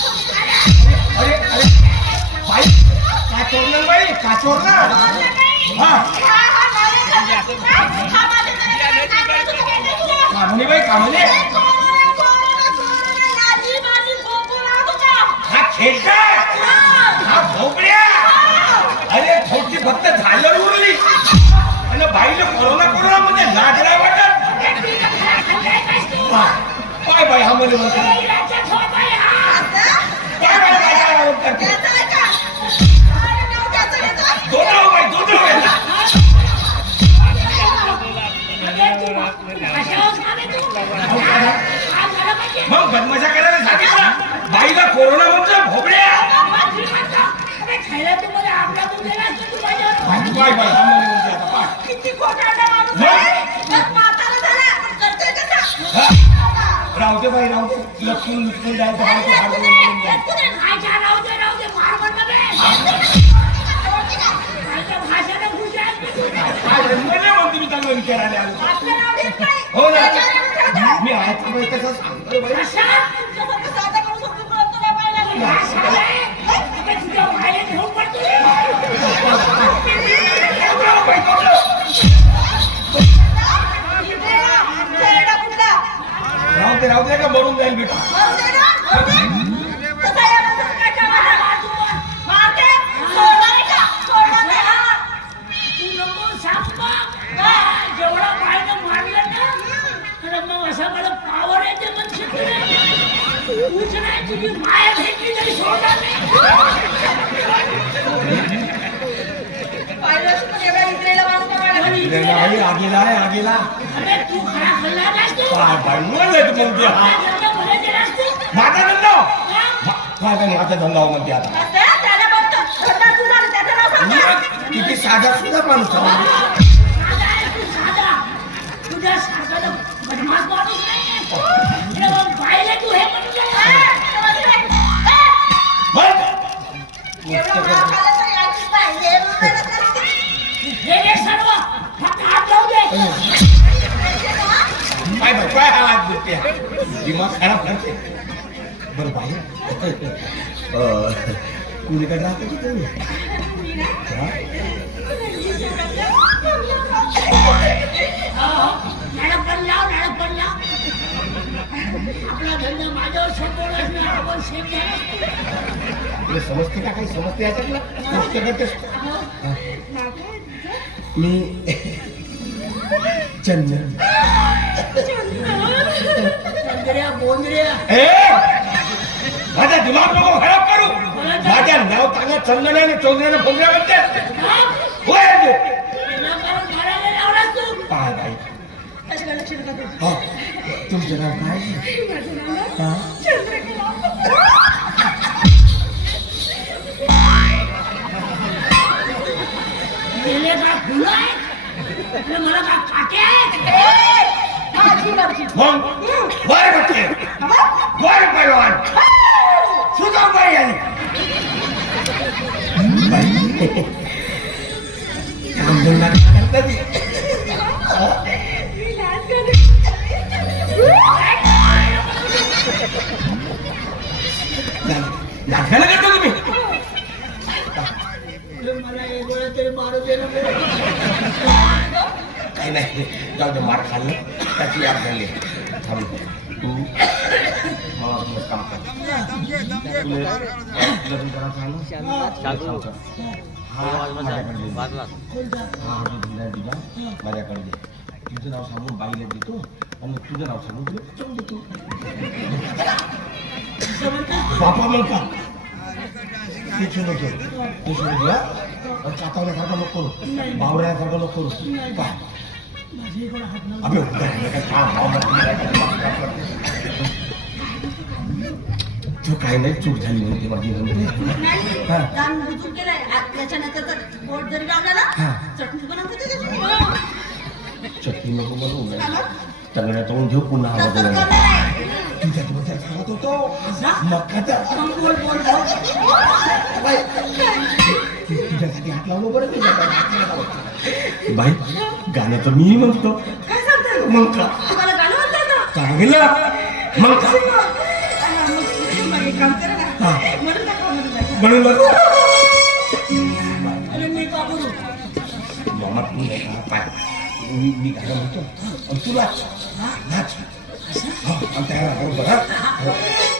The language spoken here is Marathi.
अरे अरे बाई का चोरलं बाई का चोरलं हा कामली बाई कामली हा खेळता हा भोपड्या अरे थोडीशी फक्त झालं उरली. आणि बाईला कोरोना कोरोना म्हणजे लाज नाही वाटत. काय बाई हा मध्ये काय बदमाशा करायला सांगितलं बाईला कोरोना म्हणजे भोपड्या बाई बाई बाई हा. मध्ये बोलते आता पाय. राहू दे बाई राहू दे लपून लपून जायचं मी. काय म्हणते मी चांगलं विचारायला. आलो आपलं नाव घेत नाही. हो ना त्याच्यावर राहू दे. मी तसं सांगतो बाई? नाही आगेला आहे आगेला. काय बाई म्हणलं तू म्हणते हा? माझा धंदा हा? काय माझा धंदा हो म्हणते आता. मी किती साधा सुद्धा माणूस आहे. बदमाश माणूस तू हे म्हणून काय काय आवाज देते? दिमाग खराब करते. बरं बाई. अं, कुणीकडे राहते की तुम्ही? हा? आपला धंदा माझ्यावर तुला समजते का? काही समजते याच्यातलं? गोष्ट करतेस. मी चंदन चंद्र्या बोंद्र्या ए! माझा दिमाग नको खराब करू. माझ्या नाव चांगल्या चंदनाने चौधऱ्याने फोंगऱ्या म्हणते होय काय बाई. देऊ. हा. तुमचं नाव काय? हा? चंद्रकला. मला का काटे आहेत ए, माझी नवशी. मग वर बघते वर पैलवान सुद्धा बाई आली बाई चंदनला करता ती मी लाज करते. नाटकाला करता तुम्ही मला एक वेळा तरी मारू दे ना काही नाही जाऊ दे मार खाल्लं त्याची याद झाली थांब तू मला तुला काम कर तुला लग्न करायचं आहे ना? हा माझ्याकडे दे. हा हा जो दिला आहे तुझा माझ्याकडे दे तुझं नाव सांगून बाईला देतो आणि मग तुझं नाव सांगून तुला चौक देतो बापा म्हणता तिथे नको तिथे नको हा? चाकावण्यासारखं नको करू बावऱ्यासारखं नको करू काय माझ्या इकडे हात तू काय नाही चूक झाली म्हणते माझी नाही, बुजून त्याच्यानंतर बोट जरी लावला ना, चटणी बनवते चटणी नको बनवू नाही तंगड्या तोंड घेऊ पुन्हा तर. मग बोल बोल बोल. बाई, तुझ्यासाठी हात लावलो बरं लावत. बाई. गाणं तर मी म्हणतो? मग का? चांगलं. मग का. म्हणून मामा तू मी मी गाणं म्हणतो. आणि तू नाच.